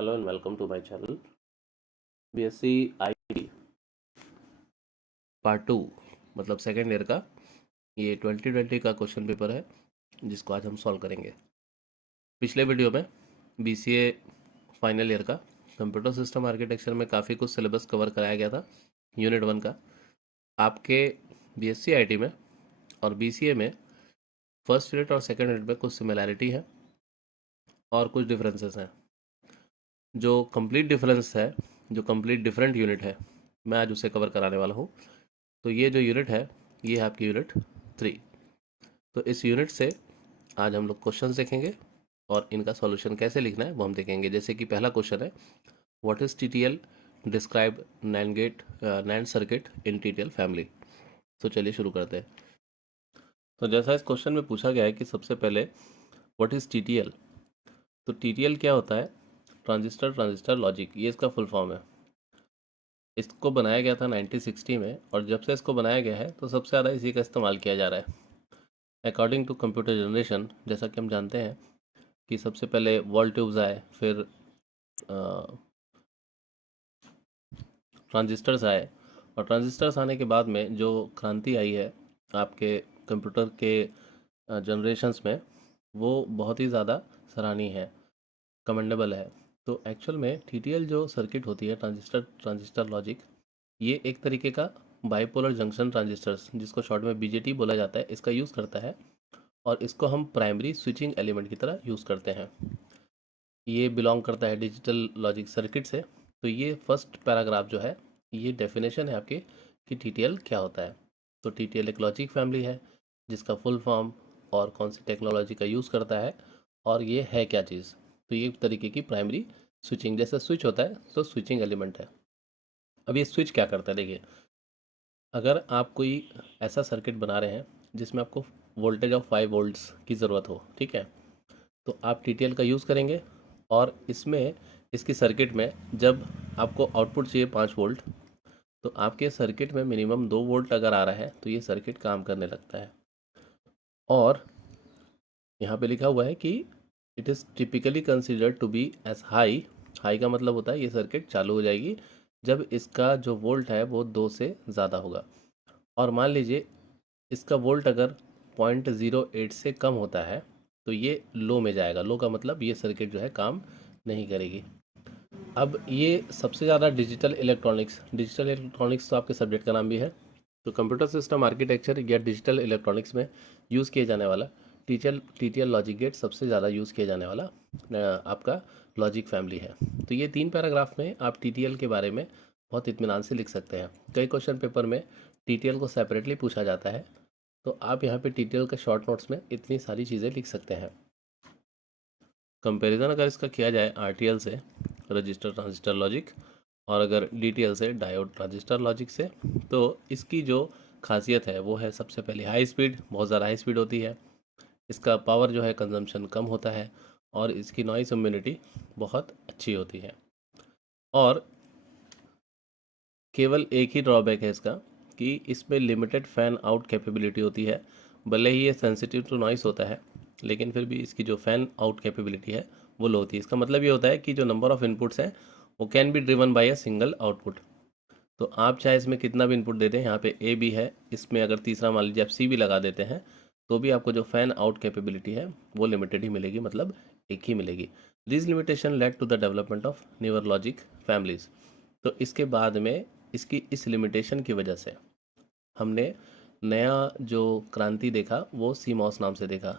Hello and welcome to my channel BSc IT part 2 मतलब second year का ये 2020 का क्वेश्चन पेपर है जिसको आज हम सॉल्व करेंगे। पिछले वीडियो में बीसीए फाइनल ईयर का कंप्यूटर सिस्टम आर्किटेक्चर में काफ़ी कुछ सिलेबस कवर कराया गया था। यूनिट 1 का आपके बीएससी आईटी में और बीसीए में फर्स्ट यूनिट और सेकेंड यूनिट में कुछ सिमिलैरिटी है और कुछ डिफरेंसेस हैं। जो कंप्लीट डिफरेंस है, जो कंप्लीट डिफरेंट यूनिट है, मैं आज उसे कवर कराने वाला हूँ। तो ये जो यूनिट है ये है आपकी यूनिट 3। तो इस यूनिट से आज हम लोग क्वेश्चन देखेंगे और इनका सॉल्यूशन कैसे लिखना है वो हम देखेंगे। जैसे कि पहला क्वेश्चन है, what is TTL, describe NAND circuit in TTL family. तो चलिए शुरू करते हैं। तो जैसा इस क्वेश्चन में पूछा गया है कि सबसे पहले व्हाट इज टीटीएल। तो टीटीएल क्या होता है? ट्रांजिस्टर लॉजिक, ये इसका फुल फॉर्म है। इसको बनाया गया था 1960 में और जब से इसको बनाया गया है तो सबसे ज़्यादा इसी का इस्तेमाल किया जा रहा है। अकॉर्डिंग टू कंप्यूटर जनरेशन, जैसा कि हम जानते हैं कि सबसे पहले वॉल ट्यूब्स आए, फिर ट्रांजिस्टर्स आए, और ट्रांजिस्टर्स आने के बाद में जो क्रांति आई है आपके कंप्यूटर के जनरेशन्स में, वो बहुत ही ज़्यादा सराहनीय है, कमेंडेबल है। तो एक्चुअल में टीटीएल जो सर्किट होती है, ट्रांजिस्टर लॉजिक, ये एक तरीके का बाइपोलर जंक्शन ट्रांजिस्टर्स, जिसको शॉर्ट में बीजेटी बोला जाता है, इसका यूज़ करता है और इसको हम प्राइमरी स्विचिंग एलिमेंट की तरह यूज़ करते हैं। ये बिलोंग करता है डिजिटल लॉजिक सर्किट से। तो ये फर्स्ट पैराग्राफ जो है ये डेफिनेशन है आपके कि टीटीएल क्या होता है। तो टीटीएल एक लॉजिक फैमिली है जिसका फुल फॉर्म और कौन सी टेक्नोलॉजी का यूज़ करता है और ये है क्या चीज़। तो ये एक तरीके की प्राइमरी स्विचिंग, जैसे स्विच होता है तो स्विचिंग एलिमेंट है। अब ये स्विच क्या करता है, देखिए, अगर आप कोई ऐसा सर्किट बना रहे हैं जिसमें आपको वोल्टेज ऑफ 5 वोल्ट्स की ज़रूरत हो, ठीक है, तो आप टीटीएल का यूज़ करेंगे और इसमें इसकी सर्किट में जब आपको आउटपुट चाहिए 5 वोल्ट, तो आपके सर्किट में मिनिमम 2 वोल्ट अगर आ रहा है तो ये सर्किट काम करने लगता है। और यहाँ पे लिखा हुआ है कि it is typically considered to be as high. High का मतलब होता है ये सर्किट चालू हो जाएगी जब इसका जो वोल्ट है वो 2 से ज़्यादा होगा। और मान लीजिए इसका वोल्ट अगर 0.08 से कम होता है तो ये लो में जाएगा। लो का मतलब ये सर्किट जो है काम नहीं करेगी। अब ये सबसे ज़्यादा डिजिटल इलेक्ट्रॉनिक्स तो आपके सब्जेक्ट का नाम भी है। तो कंप्यूटर सिस्टम आर्किटेक्चर या डिजिटल इलेक्ट्रॉनिक्स में यूज़ किए जाने वाला टीटीएल लॉजिक गेट सबसे ज़्यादा यूज़ किया जाने वाला आपका लॉजिक फैमिली है। तो ये 3 पैराग्राफ में आप टीटीएल के बारे में बहुत इत्मीनान से लिख सकते हैं। कई क्वेश्चन पेपर में टीटीएल को सेपरेटली पूछा जाता है, तो आप यहाँ पे टीटीएल के शॉर्ट नोट्स में इतनी सारी चीज़ें लिख सकते हैं। कंपैरिजन अगर इसका किया जाए आरटीएल से, रजिस्टर ट्रांजिस्टर लॉजिक, और अगर डीटीएल से, डायोड ट्रांजिस्टर लॉजिक से, तो इसकी जो खासियत है वो है सबसे पहले हाई स्पीड, बहुत ज़्यादा हाई स्पीड होती है। इसका पावर जो है कंजम्पशन कम होता है और इसकी नॉइस इम्यूनिटी बहुत अच्छी होती है। और केवल एक ही ड्रॉबैक है इसका कि इसमें लिमिटेड फ़ैन आउट कैपेबिलिटी होती है। भले ही ये सेंसिटिव टू नॉइस होता है लेकिन फिर भी इसकी जो फ़ैन आउट कैपेबिलिटी है वो लो होती है। इसका मतलब ये होता है कि जो नंबर ऑफ़ इनपुट्स हैं वो can be driven by a single output. तो आप चाहे इसमें कितना भी इनपुट दे दें, यहाँ पे ए भी है, इसमें अगर तीसरा मान लीजिए आप सी भी लगा देते हैं तो भी आपको जो फ़ैन आउट कैपेबिलिटी है वो लिमिटेड ही मिलेगी, मतलब एक ही मिलेगी। This limitation led to the development of newer logic families. तो इसके बाद में इसकी इस लिमिटेशन की वजह से हमने नया जो क्रांति देखा वो सीमॉस नाम से देखा।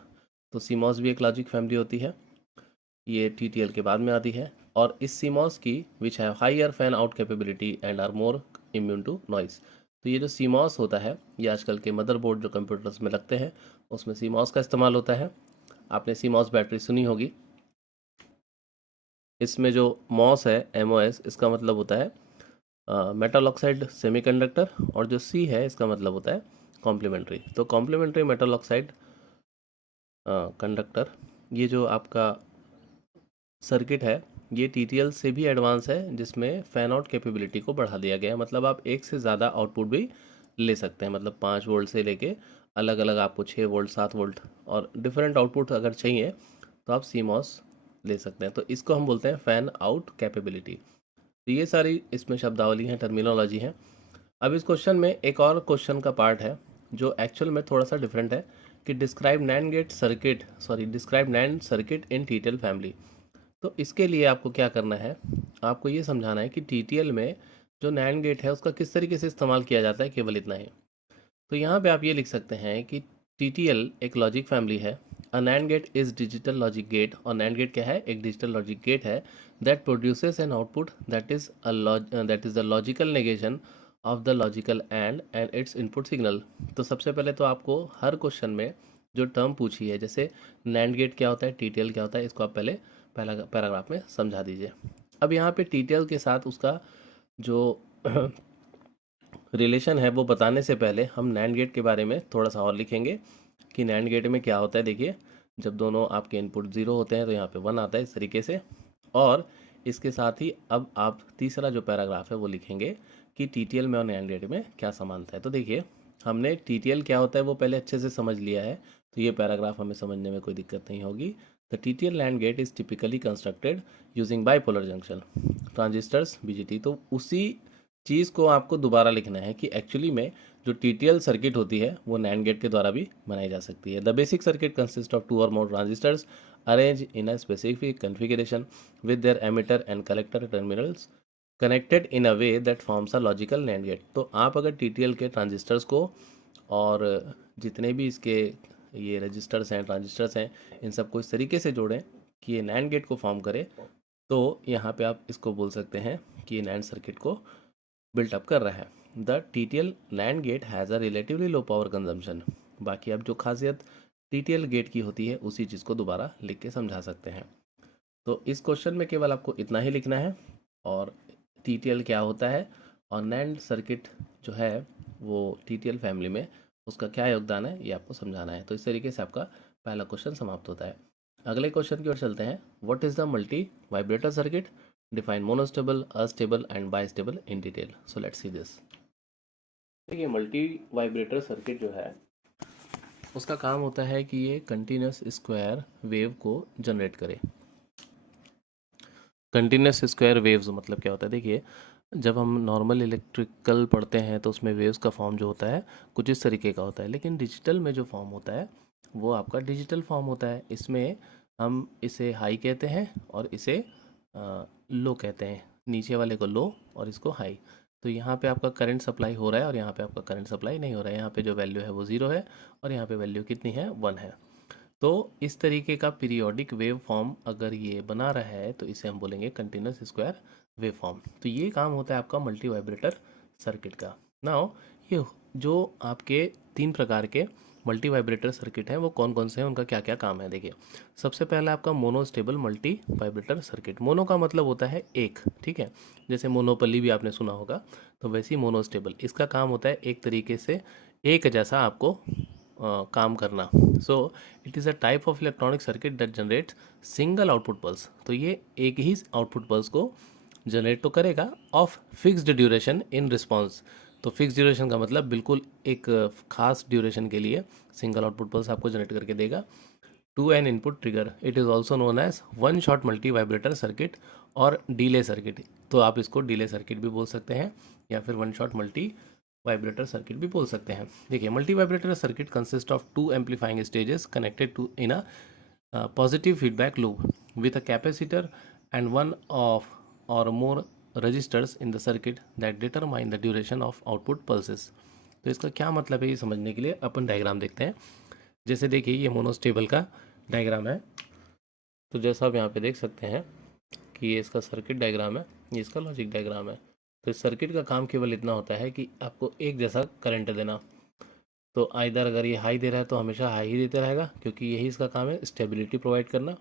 तो सीमॉस भी एक लॉजिक फैमिली होती है, ये टीटीएल के बाद में आती है। और इस सीमॉस की which have higher fan out capability and are more immune to noise. तो ये जो सीमॉस होता है ये आजकल के मदरबोर्ड जो कंप्यूटर्स में लगते हैं उसमें सीमॉस का इस्तेमाल होता है। आपने सीमॉस बैटरी सुनी होगी। इसमें जो मॉस है, MOS, इसका मतलब होता है मेटल ऑक्साइड सेमीकंडक्टर, और जो सी है इसका मतलब होता है कॉम्प्लीमेंट्री। तो कॉम्प्लीमेंट्री मेटल ऑक्साइड कंडक्टर, ये जो आपका सर्किट है ये टीटीएल से भी एडवांस है, जिसमें फ़ैन आउट कैपेबिलिटी को बढ़ा दिया गया है। मतलब आप एक से ज़्यादा आउटपुट भी ले सकते हैं, मतलब 5 वोल्ट से लेके अलग अलग आपको 6 वोल्ट, 7 वोल्ट और डिफरेंट आउटपुट अगर चाहिए तो आप सीमॉस ले सकते हैं। तो इसको हम बोलते हैं फ़ैन आउट कैपेबिलिटी। तो ये सारी इसमें शब्दावली हैं, टर्मिनोलॉजी है। अब इस क्वेश्चन में एक और क्वेश्चन का पार्ट है जो एक्चुअल में थोड़ा सा डिफरेंट है कि describe NAND circuit in TTL family. तो इसके लिए आपको क्या करना है, आपको ये समझाना है कि टीटीएल में जो नैंड गेट है उसका किस तरीके से इस्तेमाल किया जाता है, केवल इतना ही। तो यहाँ पे आप ये लिख सकते हैं कि टीटीएल एक लॉजिक फैमिली है। A NAND gate is digital logic gate, और नैंड गेट क्या है, एक डिजिटल लॉजिक गेट है that produces an output that is the logical negation of the logical and its input signal. तो सबसे पहले तो आपको हर क्वेश्चन में जो टर्म पूछी है, जैसे नैंड गेट क्या होता है, टीटीएल क्या होता है, इसको आप पहले पहला पैराग्राफ में समझा दीजिए। अब यहाँ पे टीटीएल के साथ उसका जो रिलेशन है वो बताने से पहले हम नैंड गेट के बारे में थोड़ा सा और लिखेंगे कि नैंड गेट में क्या होता है। देखिए, जब दोनों आपके इनपुट ज़ीरो होते हैं तो यहाँ पे 1 आता है, इस तरीके से। और इसके साथ ही अब आप तीसरा जो पैराग्राफ है वो लिखेंगे कि टीटीएल में और नैंड गेट में क्या समानता है। तो देखिए, हमने टीटीएल क्या होता है वो पहले अच्छे से समझ लिया है, तो ये पैराग्राफ हमें समझने में कोई दिक्कत नहीं होगी। The TTL NAND gate is typically constructed using bipolar junction transistors BJT. तो उसी चीज़ को आपको दोबारा लिखना है कि एक्चुअली में जो टीटीएल सर्किट होती है वो नैंड गेट के द्वारा भी बनाई जा सकती है। The basic circuit consist of 2 or more transistors arrange in a specific configuration with their emitter and collector terminals connected in a way that forms a logical NAND gate. तो आप अगर टीटीएल के ट्रांजिस्टर्स को और जितने भी इसके ये रजिस्टर्स हैं, ट्रांजिस्टर्स हैं, इन सबको इस तरीके से जोड़ें कि ये नैंड गेट को फॉर्म करे, तो यहाँ पे आप इसको बोल सकते हैं कि ये नैंड सर्किट को बिल्टअप कर रहा है। The TTL NAND gate has a relatively low power consumption. बाकी अब जो खासियत टीटीएल गेट की होती है उसी चीज़ को दोबारा लिख के समझा सकते हैं। तो इस क्वेश्चन में केवल आपको इतना ही लिखना है, और टीटीएल क्या होता है और नैंड सर्किट जो है वो टीटीएल फैमिली में उसका क्या योगदान है ये आपको समझाना है। तो इस तरीके से आपका पहला क्वेश्चन समाप्त होता है। अगले क्वेश्चन की ओर चलते हैं। What is the multi vibrator circuit? Define monostable, astable and bistable in detail. So let's see this. देखिए, मल्टी वाइब्रेटर सर्किट जो है उसका काम होता है कि ये कंटिन्यूस स्क्वायर वेव को जनरेट करे। कंटिन्यूस स्क्वायर वेव्स मतलब क्या होता है? देखिए, जब हम नॉर्मल इलेक्ट्रिकल पढ़ते हैं तो उसमें वेव्स का फॉर्म जो होता है कुछ इस तरीके का होता है, लेकिन डिजिटल में जो फॉर्म होता है वो आपका डिजिटल फॉर्म होता है। इसमें हम इसे हाई कहते हैं और इसे लो कहते हैं, नीचे वाले को लो और इसको हाई। तो यहाँ पे आपका करंट सप्लाई हो रहा है और यहाँ पे आपका करंट सप्लाई नहीं हो रहा है। यहाँ पे जो वैल्यू है वो 0 है और यहाँ पे वैल्यू कितनी है, 1 है। तो इस तरीके का पीरियोडिक वेव फॉर्म अगर ये बना रहा है तो इसे हम बोलेंगे कंटिन्यूस स्क्वायर वेव फॉर्म। तो ये काम होता है आपका मल्टी वाइब्रेटर सर्किट का। नाउ ये जो आपके 3 प्रकार के मल्टी वाइब्रेटर सर्किट हैं वो कौन कौन से हैं, उनका क्या क्या काम है। देखिए, सबसे पहला आपका monostable multi vibrator circuit. Mono का मतलब होता है एक, ठीक है, जैसे मोनोपली भी आपने सुना होगा, तो वैसे ही मोनोस्टेबल इसका काम होता है एक तरीके से एक जैसा आपको काम करना। So it is a type of electronic circuit that generate single output pulse. तो ये एक ही आउटपुट पल्स को जनरेट तो करेगा of fixed duration in response. तो फिक्स ड्यूरेशन का मतलब बिल्कुल एक खास ड्यूरेशन के लिए सिंगल आउटपुट पल्स आपको जनरेट करके देगा। To an input trigger, it is also known as one shot multi vibrator circuit और डीले सर्किट। तो आप इसको डीले सर्किट भी बोल सकते हैं या फिर one shot multi vibrator circuit भी बोल सकते हैं। देखिए, multi vibrator circuit consist of 2 amplifying stages connected to in a positive feedback loop with a capacitor and one of or more resistors in the circuit that determine the duration of output pulses। तो इसका क्या मतलब है ये समझने के लिए अपन diagram देखते हैं। जैसे देखिए, ये मोनोस्टेबल का डायग्राम है। तो जैसा आप यहाँ पे देख सकते हैं कि ये इसका सर्किट डायग्राम है, ये इसका लॉजिक डायग्राम है। तो इस सर्किट का काम केवल इतना होता है कि आपको एक जैसा करंट देना। तो आइदर अगर ये हाई दे रहा है तो हमेशा हाई ही देता रहेगा, क्योंकि यही इसका काम है, स्टेबिलिटी प्रोवाइड करना।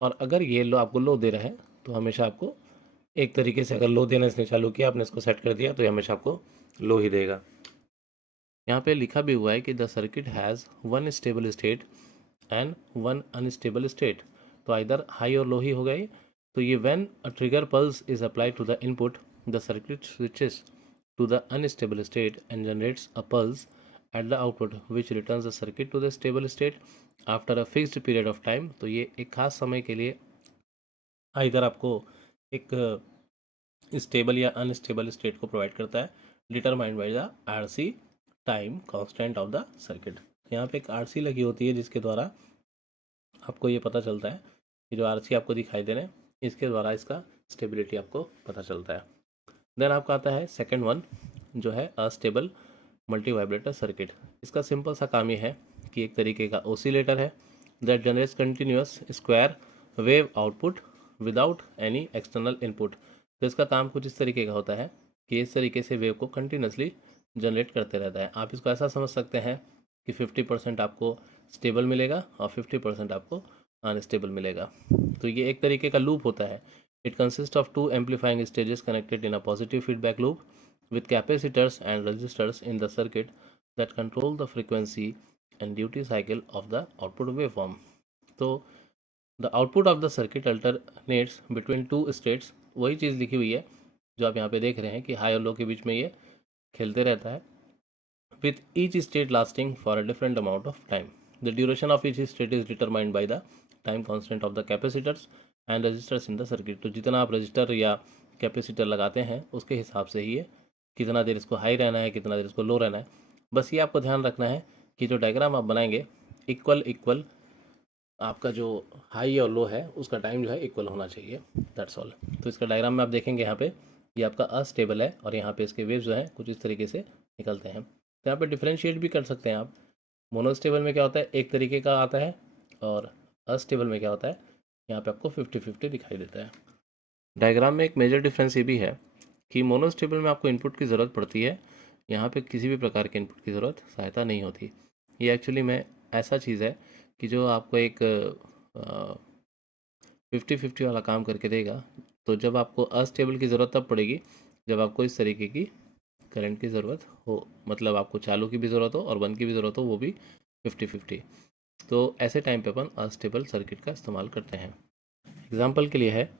और अगर ये लो आपको लो दे रहा है तो हमेशा आपको एक तरीके से, अगर लो देना इसने चालू किया, आपने इसको सेट कर दिया, तो ये हमेशा आपको लो ही देगा। यहाँ पे लिखा भी हुआ है कि the circuit has one stable state and one unstable state. तो आइदर हाई और लो ही हो गए। तो ये when a trigger pulse is applied to the input, the circuit switches to the unstable state and generates a pulse at the output which returns the circuit to the stable state after a fixed period of time। तो ये एक खास समय के लिए इधर आपको एक स्टेबल या अनस्टेबल स्टेट को प्रोवाइड करता है, determined by the RC time constant of the circuit. यहाँ पे एक आरसी लगी होती है जिसके द्वारा आपको ये पता चलता है कि जो आरसी आपको दिखाई दे रहे हैं इसके द्वारा इसका स्टेबिलिटी आपको पता चलता है। देन आपका आता है सेकंड वन जो है अस्टेबल मल्टी वाइब्रेटर सर्किट। इसका सिंपल सा काम ये है कि एक तरीके का ओसिलेटर है that generates continuous square wave output without any external input. तो इसका काम कुछ इस तरीके का होता है कि इस तरीके से वेव को कंटिन्यूसली जनरेट करते रहता है। आप इसको ऐसा समझ सकते हैं कि 50% आपको स्टेबल मिलेगा और 50% आपको अनस्टेबल मिलेगा। तो ये एक तरीके का लूप होता है। It consist of two amplifying stages connected in a positive feedback loop with capacitors and resistors in the circuit that control the frequency and duty cycle of the output waveform. तो the output of the circuit alternates between two states। वही चीज़ लिखी हुई है जो आप यहाँ पे देख रहे हैं कि हाई और लो के बीच में ये खेलते रहता है with each state lasting for a different amount of time. The duration of each state is determined by the time constant of the capacitors and resistors in the circuit। तो जितना आप रजिस्टर या कैपेसिटर लगाते हैं उसके हिसाब से ही ये कितना देर इसको हाई रहना है, कितना देर इसको लो रहना है। बस ये आपको ध्यान रखना है कि जो डायग्राम आप बनाएंगे इक्वल आपका जो हाई और लो है उसका टाइम जो है इक्वल होना चाहिए, दैट्स ऑल। तो इसका डायग्राम में आप देखेंगे यहाँ पे ये आपका अस्टेबल है और यहाँ पे इसके वेव्स जो हैं कुछ इस तरीके से निकलते हैं। तो यहाँ पे डिफ्रेंशिएट भी कर सकते हैं आप। मोनोस्टेबल में क्या होता है, एक तरीके का आता है, और अस्टेबल में क्या होता है, यहाँ पे आपको 50-50 दिखाई देता है। डायग्राम में एक मेजर डिफरेंस ये भी है कि मोनोस्टेबल में आपको इनपुट की ज़रूरत पड़ती है, यहाँ पे किसी भी प्रकार के इनपुट की ज़रूरत सहायता नहीं होती। ये एक्चुअली में ऐसा चीज़ है कि जो आपको एक 50-50 वाला काम करके देगा। तो जब आपको अस्टेबल की ज़रूरत तब पड़ेगी जब आपको इस तरीके की करंट की ज़रूरत हो, मतलब आपको चालू की भी ज़रूरत हो और बंद की भी ज़रूरत हो, वो भी 50-50। तो ऐसे टाइम पे अपन अस्टेबल सर्किट का इस्तेमाल करते हैं। एग्जाम्पल के लिए है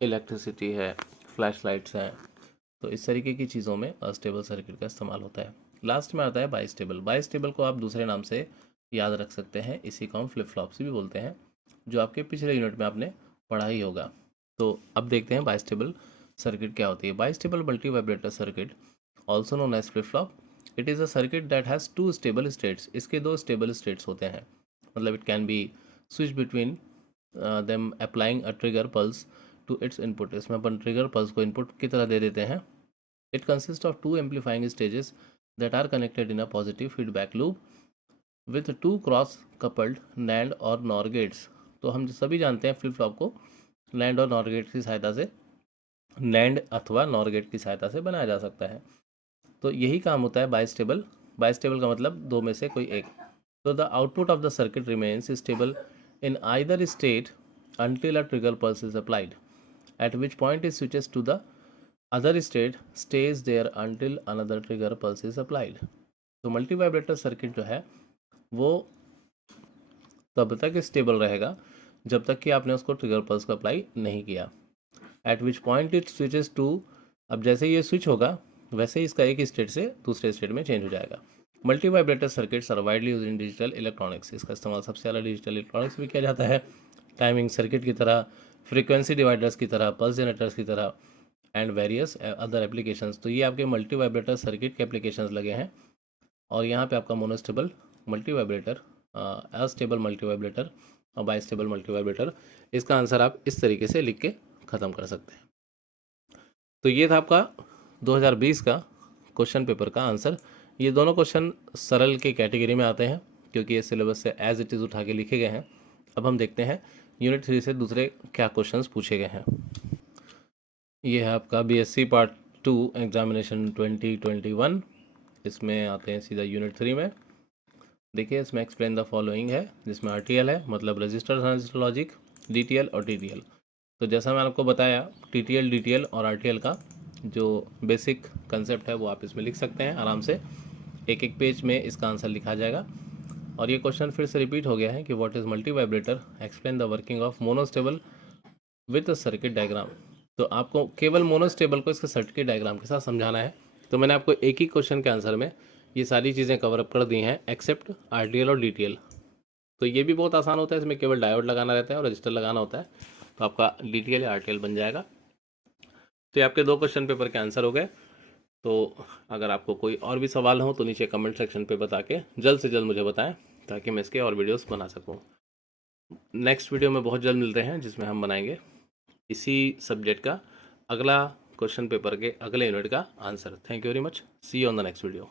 इलेक्ट्रिसिटी है, फ्लैश लाइट्स हैं, तो इस तरीके की चीज़ों में अस्टेबल सर्किट का इस्तेमाल होता है। लास्ट में आता है बाइस्टेबल। बाइस्टेबल को आप दूसरे नाम से याद रख सकते हैं, इसी को हम फ्लिप फ्लॉप्स भी बोलते हैं, जो आपके पिछले यूनिट में आपने पढ़ा ही होगा। तो अब देखते हैं बाइस्टेबल सर्किट क्या होती है। Bistable multi vibrator circuit also known as flip flop, it is a circuit that has two stable states. इसके दो स्टेबल स्टेट्स होते हैं, मतलब it can be switch between them applying a trigger pulse to its input. इसमें अपन trigger pulse को input की तरह दे देते हैं। It consists of two amplifying stages that are connected in a positive feedback loop with two cross-coupled NAND और NOR gates। तो हम सभी जानते हैं फ्लिप फ्लॉप को NAND और NOR गेट की सहायता से, NAND अथवा NOR गेट की सहायता से बनाया जा सकता है। तो यही काम होता है बाइस्टेबल। बाइस्टेबल का मतलब दो में से कोई एक। तो the output of the circuit remains stable in either state until a trigger pulse is applied, at which point it switches to the other state stays there until another trigger pulse is applied। तो multi vibrator circuit जो है वो तब तक stable रहेगा जब तक कि आपने उसको ट्रिगर पल्स को अप्लाई नहीं किया। At which point it switches to, अब जैसे ये स्विच होगा वैसे ही इसका एक स्टेट से दूसरे स्टेट में चेंज हो जाएगा। Multi vibrator circuits are widely used in digital electronics. इसका इस्तेमाल सबसे ज़्यादा डिजिटल इलेक्ट्रॉनिक्स में किया जाता है, टाइमिंग सर्किट की तरह, फ्रीक्वेंसी डिवाइडर्स की तरह, पल्स जनरेटर्स की तरह एंड वेरियस अदर एप्लीकेशंस। तो ये आपके मल्टी वाइब्रेटर सर्किट के एप्लीकेशंस लगे हैं। और यहाँ पे आपका monostable multi vibrator, astable multi vibrator और बाइस्टेबल मल्टी वाइब्रेटर, इसका आंसर आप इस तरीके से लिख के ख़त्म कर सकते हैं। तो ये था आपका 2020 का क्वेश्चन पेपर का आंसर। ये दोनों क्वेश्चन सरल के कैटेगरी में आते हैं क्योंकि ये सिलेबस से एज इट इज़ उठा के लिखे गए हैं। अब हम देखते हैं यूनिट 3 से दूसरे क्या क्वेश्चंस पूछे गए हैं। ये है आपका बीएससी पार्ट 2 एग्जामिनेशन 2021। इसमें आते हैं सीधा यूनिट 3 में। देखिए इसमें एक्सप्लेन द फॉलोइंग है, जिसमें आरटीएल है, मतलब रजिस्टर ट्रांजिस्टर लॉजिक, डीटीएल और टीटीएल। तो जैसा मैंने आपको बताया टीटीएल, डीटीएल और आरटीएल का जो बेसिक कंसेप्ट है वो आप इसमें लिख सकते हैं आराम से। एक एक पेज में इसका आंसर लिखा जाएगा। और ये क्वेश्चन फिर से रिपीट हो गया है कि what is multi vibrator, explain the working of monostable with circuit diagram. तो आपको केवल मोनोस्टेबल को इसके सर्किट डायग्राम के साथ समझाना है। तो मैंने आपको एक ही क्वेश्चन के आंसर में ये सारी चीज़ें कवर अप कर दी हैं एक्सेप्ट आरटीएल और डीटीएल। तो ये भी बहुत आसान होता है, इसमें केवल डायोड लगाना रहता है और रजिस्टर लगाना होता है। तो आपका DTL या RTL बन जाएगा। तो ये आपके 2 क्वेश्चन पेपर के आंसर हो गए। तो अगर आपको कोई और भी सवाल हो तो नीचे कमेंट सेक्शन पे बता के जल्द से जल्द मुझे बताएं, ताकि मैं इसके और वीडियोस बना सकूं। नेक्स्ट वीडियो में बहुत जल्द मिलते हैं, जिसमें हम बनाएंगे इसी सब्जेक्ट का अगला क्वेश्चन पेपर के अगले यूनिट का answer. Thank you very much. See you on the next video.